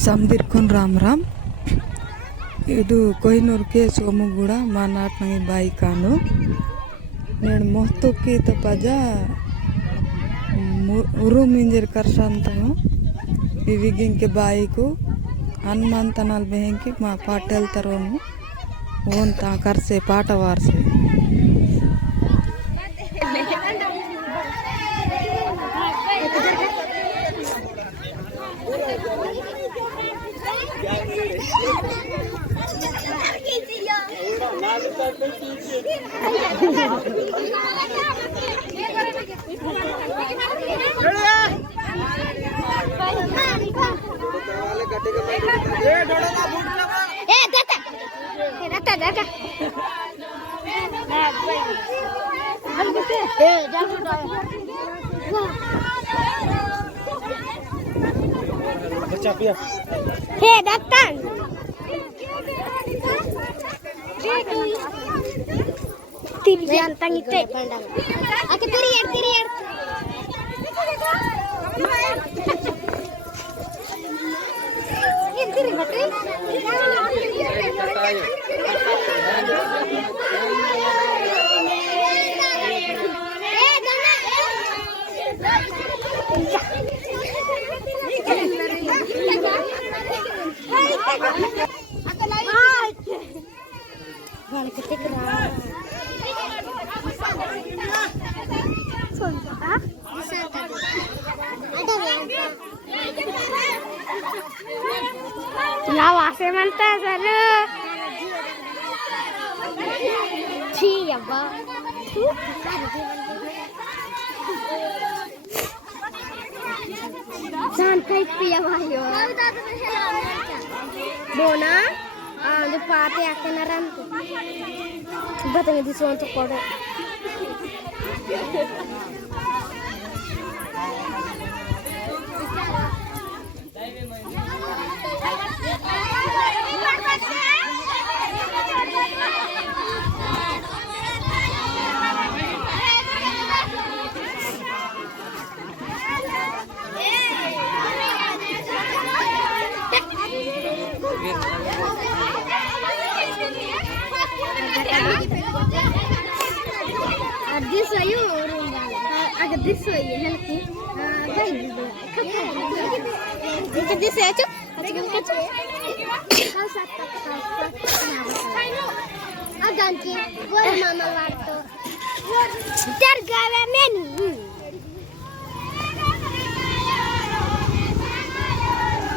ಸಮದಿರ್ಕೊಂಡು ರಾಮ್ ಇದು ಕೊಹಿನೂರ್ಗೆ ಸೋಮಗೂಡ మా నాటనంగి బాయి కాను నేను మొహతుకి తపజ ఉరు మింజర్ కర్షంతను వివిగింకి బాయికు హనుమంతనాల్ బెహంకి మా పాటెల్ తరోను ఓన్ తా కర్సే పాట వార్సే datang. Tiri antang itu. Aku tiri. Tiri betul. Lawase manta sana. Siapa? Santai piya mayo. Bona, the party akan narantu. Batang di sana tu kodo. This way you agak this way ya nanti this way aja ganti buat mama waktu tergawe menu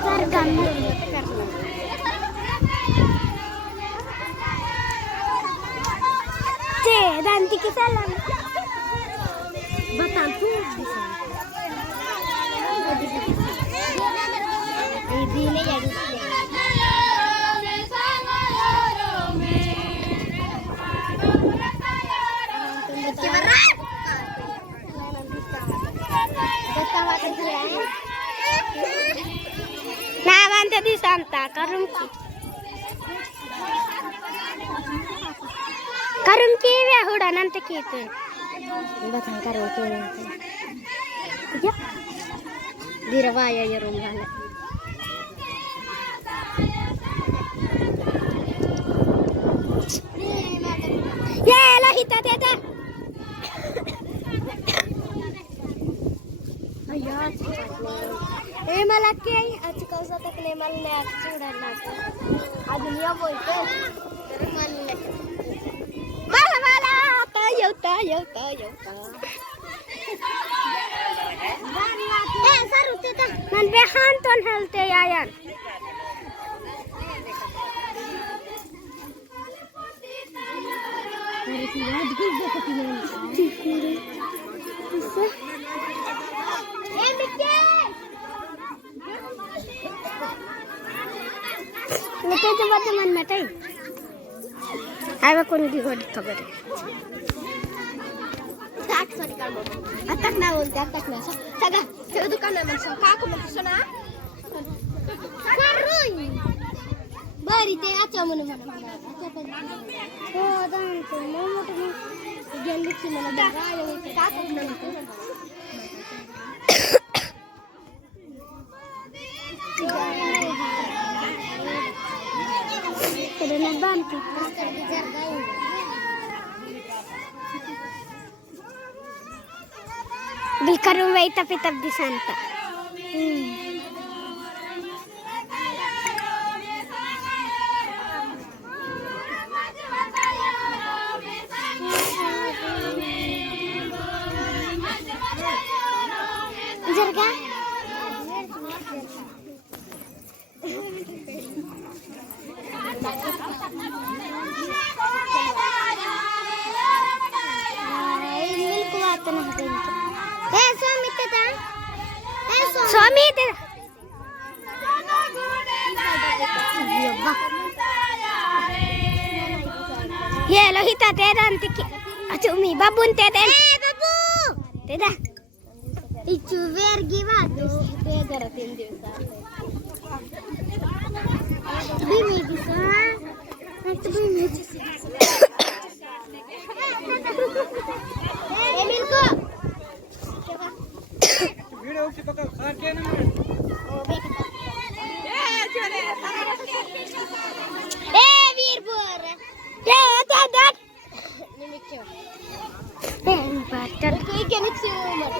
tergawe ganti kita lang batantu bisa ini jadi nah nanti di Santa karunki ya udah nanti gitu batang karunki ya di rawaya ya rumah ya lah hita teta malaki आज कौसा तक ले मल ले चूड़ना आज लिया बोलते तेरे मन ले माला yauta sarutte ta man be hanton helte yayan hari siad gul dekati tikure Lepas coba teman mata. Ayo kon di god kabar. Tak sorry kamu. Atak na ulti atak na. Saga, sa dukan naman sa kako mo sana. Karoy. Bari te acha mo naman. Acha pa. Oh, dan to mo to. Diyan dik sila na yung kako na nito. इकडे नाही बांधते बिकारू by तपी तप दिसंत जरगा स्वामी ये लोहिता ते दांतिकी तुम्ही बाबून ते दे बाबू ते दा इचू वेर गिवा ते जरा 3 दिवसात बी मी दिसा नाही बी मी एमिल को वीडियो की पकड़ सार के ना ए वीरपुर ए दादा निमिक्यो ए बाटर कोई के नीचे मर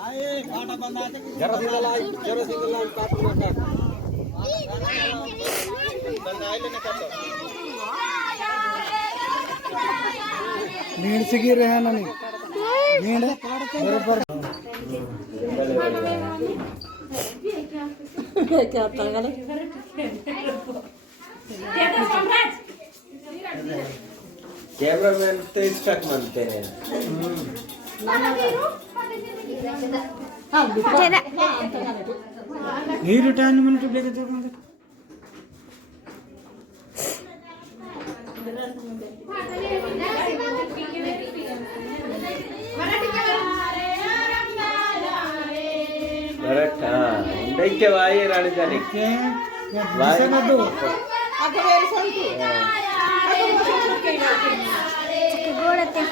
आए फाटा बंद आते जरा सिंगल लाइन काट ना नींद से गिर रहे हैं ना नींद बराबर क्या तंगल कैमरामैन तो इंस्ट्रक्ट मानते हैं नीर रिटर्न मिनट लेके देखो मराठा इंडिया वाई राणी जाने के वाई ना दो आगे वेरी संतु गोड़ते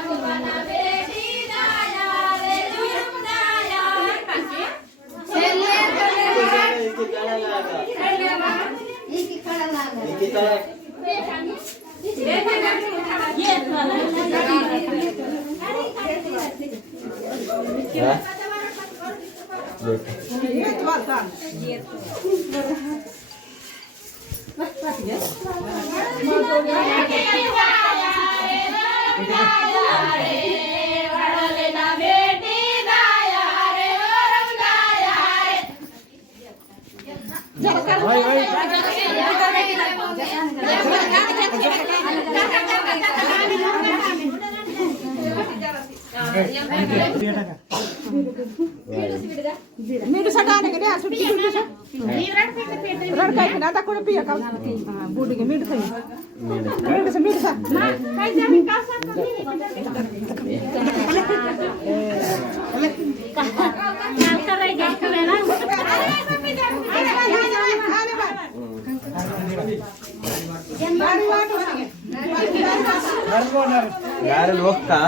मीठ सटाने के लिए सुट्टी सुट्टी से रड़ का ना ता कोने पिया का बूढ़ी के मीठ खाई मीठ सा काई जा का सा काल कर रही है ना यार लोग का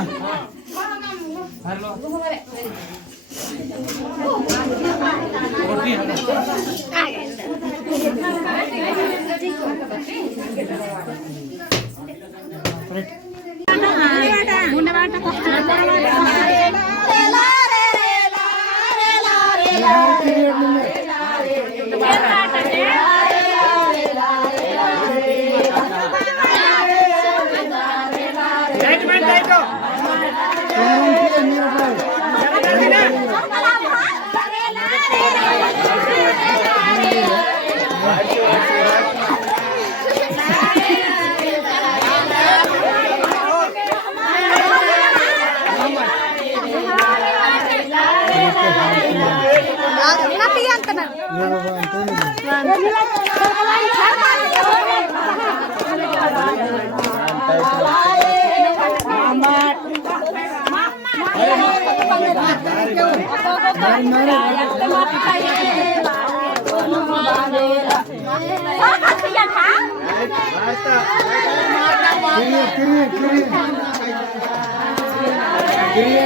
घोडे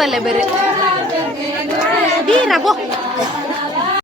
वाले बेरे दी रबो